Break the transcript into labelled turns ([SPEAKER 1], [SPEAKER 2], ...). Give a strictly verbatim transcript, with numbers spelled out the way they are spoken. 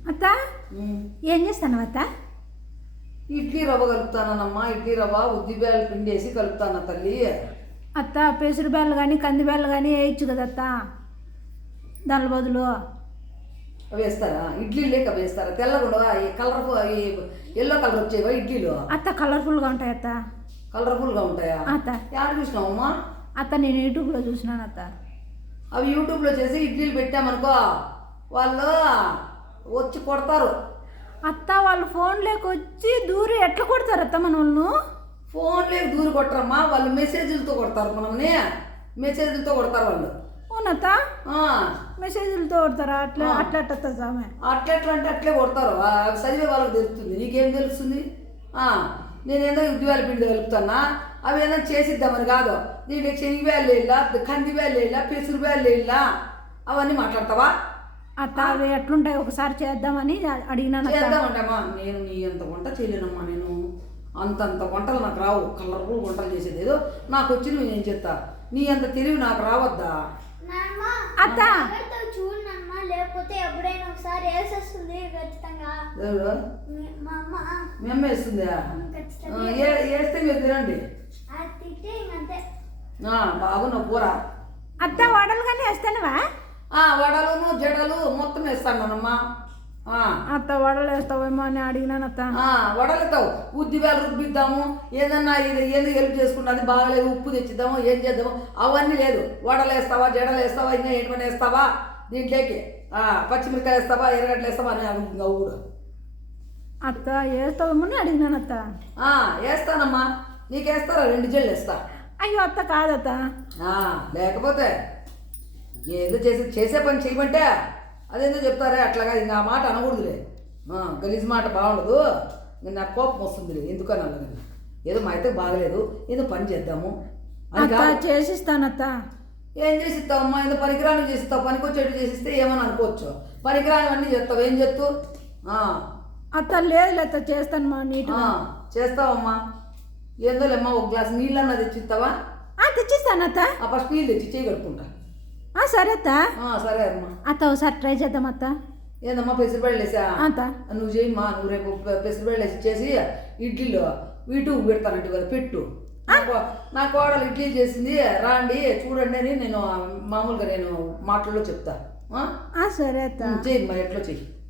[SPEAKER 1] అత్త ఏం చేస్తాను అత్త?
[SPEAKER 2] ఇడ్లీ రవ్వ కలుపుతానమ్మా. ఇడ్లీ రవ్వ ఉద్దిబేలు పిండి వేసి కలుపుతాను తల్లి.
[SPEAKER 1] అత్త పెసరు బేళ్ళు కానీ కంది బేళ్ళు కానీ వేయచ్చు కదా అత్త, దాని బదులు
[SPEAKER 2] వేస్తారా? ఇడ్లీ లేక వేస్తారా? తెల్లగా కలర్ ఎల్లో కలర్ వచ్చేవా ఇడ్లీలు?
[SPEAKER 1] అత్త కలర్ఫుల్గా ఉంటాయి అత్త.
[SPEAKER 2] కలర్ఫుల్గా ఉంటాయా
[SPEAKER 1] అత్త?
[SPEAKER 2] యాడ చూసినావమ్మా?
[SPEAKER 1] అత్త నేను యూట్యూబ్లో చూసినాను అత్త.
[SPEAKER 2] అవి యూట్యూబ్లో చేసి ఇడ్లీలు పెట్టామనుకో వాళ్ళు వచ్చి కొడతారు.
[SPEAKER 1] అత్త వాళ్ళు ఫోన్లోకి వచ్చి దూరి ఎట్లా కొడతారు అత్త మన వాళ్ళు?
[SPEAKER 2] ఫోన్లోకి దూరి కొట్టరమ్మా, వాళ్ళు మెసేజ్లతో కొడతారు. మనల్ని మెసేజ్లతో కొడతారు వాళ్ళు.
[SPEAKER 1] అవునత్త? మెసేజ్లతో కొడతారా? అట్లా అట్లా అట్లా సామె
[SPEAKER 2] అట్లా ఎట్లా అంటే అట్లే కొడతారు. చదివే వాళ్ళకి తెలుస్తుంది, నీకేం తెలుస్తుంది? నేనేదో ఉద్యోగాల పిండి కలుపుతున్నా, అవి ఏదో చేసిద్దామని కాదు. దీంట్లో శనివేళ్ళు వేయాలా, కంది వేళ్ళు వేయాలా, పెసురు వేళ్ళు వేయాలా, అవన్నీ మాట్లాడతావా?
[SPEAKER 1] అత్త అవి ఎట్లుంటాయి ఒకసారి చేద్దామని అడిగినాను.
[SPEAKER 2] చేద్దామంటామా? నేను నీ అంత వంట చేయలేనమ్మా. నేను అంతంత వంటలు నాకు రావు. కలర్ఫుల్ వంటలు చేసేది ఏదో నాకు వచ్చినవి నేను చెప్తా. నీ అంత తెలివి నాకు రావద్దా?
[SPEAKER 1] అత్త
[SPEAKER 3] చూడమ్మా, లేకపోతే ఎప్పుడైనా ఒకసారి వేసేస్తుంది ఖచ్చితంగా.
[SPEAKER 2] మీ అమ్మ వేస్తుందా? వేస్తే మీరు తినండి. బాగున్నా కూర.
[SPEAKER 1] అత్త వడలు కానీ వేస్తానవా?
[SPEAKER 2] వడలును జడలు మొత్తం వేస్తానమ్మా.
[SPEAKER 1] అత్త వడలు వేస్తావేమో అని అడిగినాను అత్త.
[SPEAKER 2] వడలుతావు, ఉద్దివేలు రుబ్బిద్దాము, ఏదన్నా ఇది ఏదో హెల్ప్ చేసుకుంటా, అది బాగాలేదు ఉప్పు తెచ్చిద్దాము, ఏం చేద్దాము, అవన్నీ లేదు. వడలు వేస్తావా, జడలు వేస్తావా, ఇంకా ఏంటని వేస్తావా, దీంట్లోకి పచ్చిమిరకాయ వేస్తావా, ఎర్రగడ్డలు వేస్తావా అని అడుగుతుంది అవు కూడా.
[SPEAKER 1] అత్త వేస్తావేమో అని అడిగినాను అత్త.
[SPEAKER 2] వేస్తానమ్మా, నీకు వేస్తారా? రెండు జల్లు వేస్తా.
[SPEAKER 1] అయ్యో అత్త కాదత్త.
[SPEAKER 2] లేకపోతే ఏదో చేసే చేసే పని చేయమంటే అదేందో చెప్తారే అట్లాగా. ఇంకా ఆ మాట అనకూడదులే, గలీజ్ మాట బాగుండదు. ఇంకా నాకు కోపం వస్తుందిలే, ఎందుకని అలాగే. ఏదో మా అయితే బాగలేదు, ఏదో పని చేద్దాము
[SPEAKER 1] అని చేసిస్తానత్త.
[SPEAKER 2] ఏం చేసిస్తావమ్మా? ఏదో పనికిరాని చేసిస్తావు, పనికొచ్చేట్టు చేసిస్తే ఏమని అనుకోవచ్చు. పనికిరానివన్నీ చేస్తావు, ఏం చేస్తూ?
[SPEAKER 1] అత్త లేదు అత్త, చేస్తాను మా నీట్
[SPEAKER 2] చేస్తావమ్మా. ఏందోలేమ్మా, ఒక గ్లాస్ నీళ్ళన్నా తెచ్చిస్తావా?
[SPEAKER 1] తెచ్చిస్తాను అత్త.
[SPEAKER 2] ఫస్ట్ నీళ్ళు తెచ్చి చేయి కట్టుకుంటా.
[SPEAKER 1] సరే అత్త.
[SPEAKER 2] సరే అమ్మా.
[SPEAKER 1] అత్త ఒకసారి ట్రై చేద్దాం అత్త.
[SPEAKER 2] ఏందమ్మా పెసరబెళ్ళు వేసా?
[SPEAKER 1] అత్త
[SPEAKER 2] నువ్వు చేయమ్మా, నువ్వు రేపు పెసరబెళ్ళు వేసి చేసి ఇడ్లీలో యూట్యూబ్ పెడతానంటే కదా, పెట్టు. నా కోడలు ఇడ్లీ చేసింది, రాండి చూడండి అని నేను మామూలుగా నేను మాటల్లో చెప్తా.
[SPEAKER 1] సరే అత్త.
[SPEAKER 2] చెయ్యి మరి, ఎట్లా చెయ్యి.